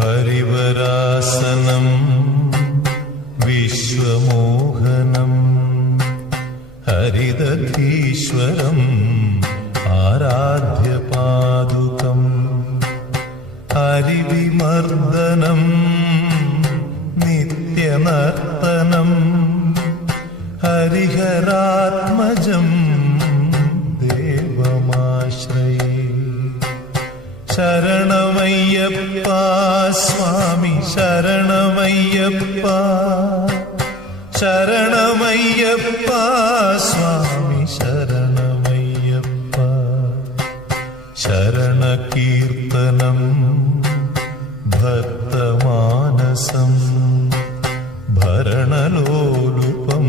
ഹരിവരാസനം വിശ്വമോഹനം ഹരിതീശ്വരം ആരാധ്യപാദുകം ഹരിവിമർദ്ദനം നിത്യനർത്തനം ഹരിഹരാത്മജം ദേവമാശ്രയേ ശരണമയ്യപ്പ സ്വാമി ശരണമയ്യപ്പ. ശരണമയ്യപ്പ സ്വാമി ശരണമയ്യപ്പ. ശരണകീർത്തനം ഭക്തമാനസം ഭരണലോലുപം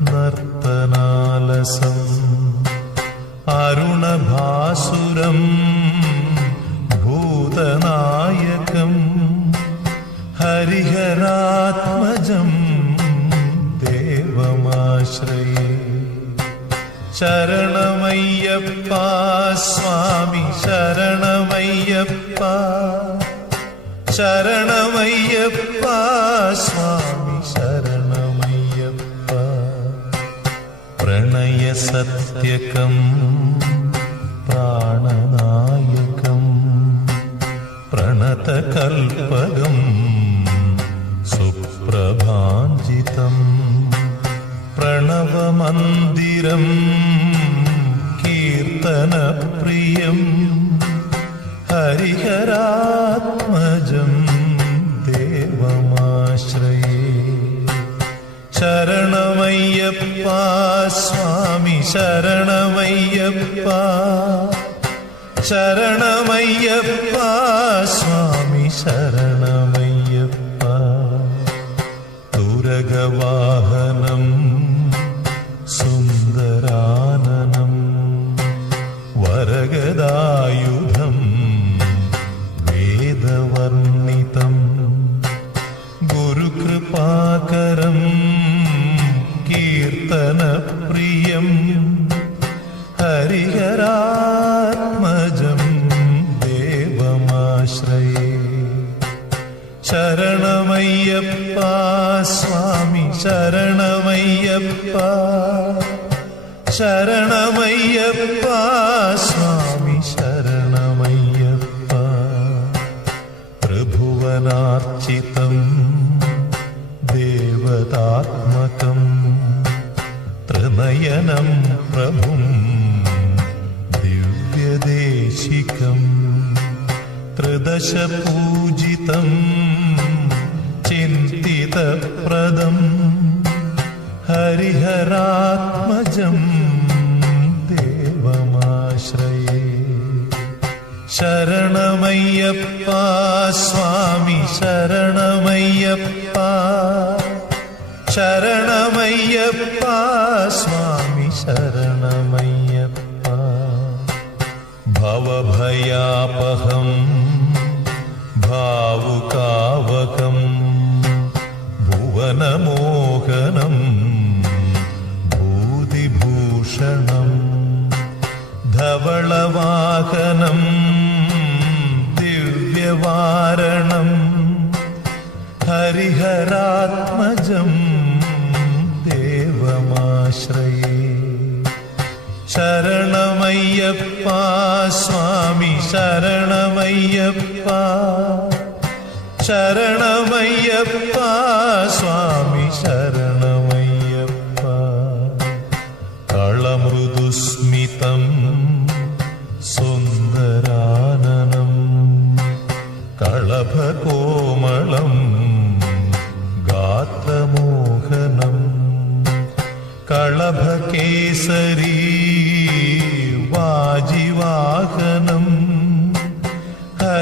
നർത്തനാലസം അരുണഭാസുരം ദേവമാശ്രയേ ശരണമയ്യപ്പ സ്വാമി ശരണമയ്യപ്പ. ശരണമയ്യപ്പ സ്വാമി ശരണമയ്യപ്പ. പ്രണയസത്യകം പ്രാണനായകം പ്രണവമന്ദിരം കീർത്തനപ്രിയം ഹരിഹരാത്മജം ദേവമാശ്രയേ. ശരണമയ്യപ്പ സ്വാമി ശരണമയ്യപ്പ ശരണമയ്യപ്പ സ്വാമി ശരണമയ്യപ്പ. തുരകവാഹനം ഗുരുകൃപാകരം കീർത്തനപ്രിയം ഹരിഹരാത്മജം ദേവമാശ്രയേ. ശരണമയ്യപ്പ സ്വാമി ശരണമയ്യപ്പ ശരണമയ്യപ്പ സ്വാമി ശരണമയ്യപ്പ. ത്രിഭുവനാർച്ചിതം ദേവതാത്മകം ത്രിനയനം പ്രഭും ദിവ്യദേശികം ത്രിദശപൂജിതം ചിന്തിതപ്രദം ഹരിഹരാത്മജം ദേവമാശ്രയേ. ശരണമയ്യപ്പ സ്വാമി ശരണമയ്യപ്പ. ശരണമയ്യപ്പ സ്വാമി ശരണമയ്യപ്പ. ഭവഭയാപഹം ഭാവുകാവകം ഭുവനമോഹനം ഭൂതിഭൂഷണം ധവളവാഹനം ദിവ്യവാരണം ഹരിഹരാത്മജം ദേവമാശ്രയേ ശരണമയ്യപ്പ സ്വാമി ശരണമയ്യപ്പ ശരണമയ്യപ്പ സ്വാമി ശരണമയ്യപ്പ കളമൃദുസ്മിതം സുന്ദരാനനം കളഭകോമളം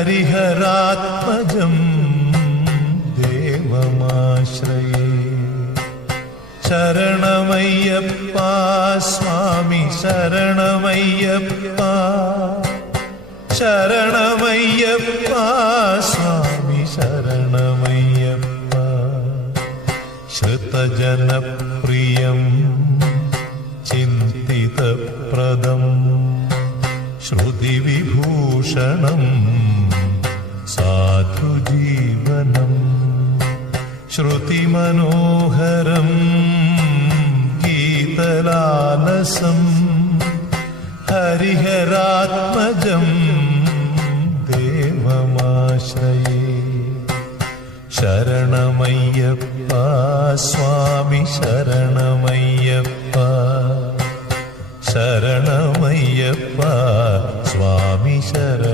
ഹരിഹരാത്മജം ദേവമാശ്രയേ. ശരണമയ്യപ്പ സ്വാമി ശരണമയ്യപ്പ. ശരണമയ്യപ്പ സ്വാമി ശരണമയ്യപ്പ. ശ്രുതജനപ്രിയം ചിന്തിതപ്രദം. ശ്രുതിവിഭൂഷണം साधुजीवनं श्रुतिमनोहरं गीतलालसं हरिहरात्मजं देवमाश्रये शरणमय्यप्पा स्वामि शरणमय्यप्पा शरणमय्यप्पा स्वामि शरण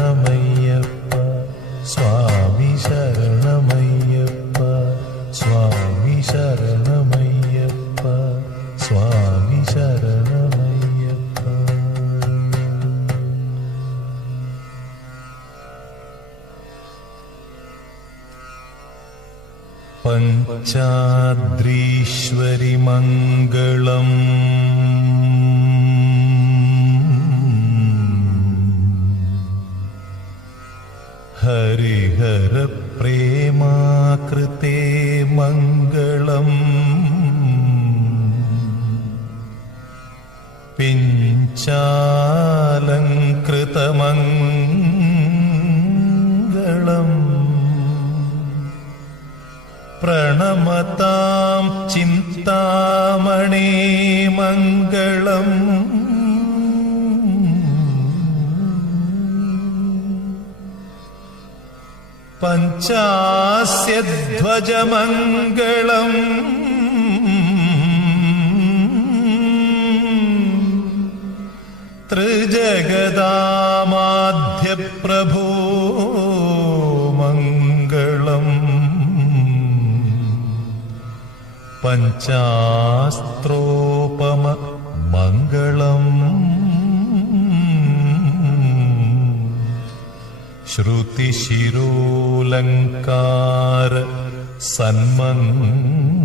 പഞ്ചാദ്രീശ്വരി മംഗളം. ഹരിഹര പ്രേമാകൃതേ മംഗളം മംഗളം പഞ്ചാസ്യധ്വജമംഗളം. ത്രിജഗദാമാധ്യപ്രഭോ മംഗളം. मङ्गलम् श्रुतिशिरोलङ्कार सन्मन्